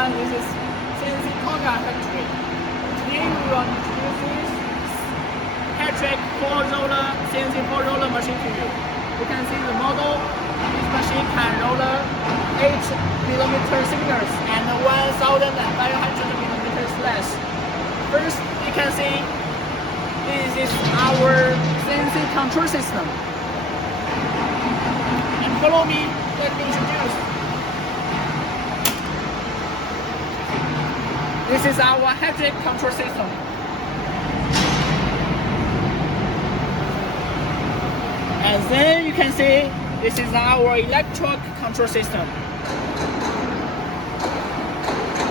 everyone, this is CNCColgar factory. Today we will introduce this Patrick 4-roller CNC 4-roller machine to you. You can see the model. This machine can roll 8mm thickness and 1,500mm slash. First, you can see this is our CNC control system. And follow me, let me introduce. This is our haptic control system. And then you can see this is our electric control system.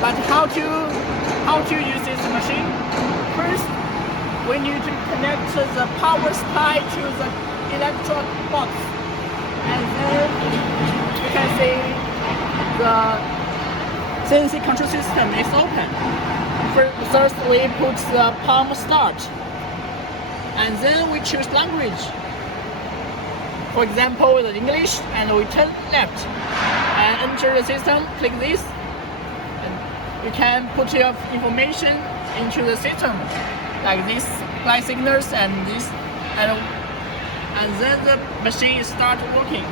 But how to use this machine? First, we need to connect the power supply to the electric box. And then you can see the CNC control system is open. First we put the palm start, and then we choose language. For example, the English, and we turn left and enter the system. Click this, and you can put your information into the system, like this light signals and this, and then the machine start working.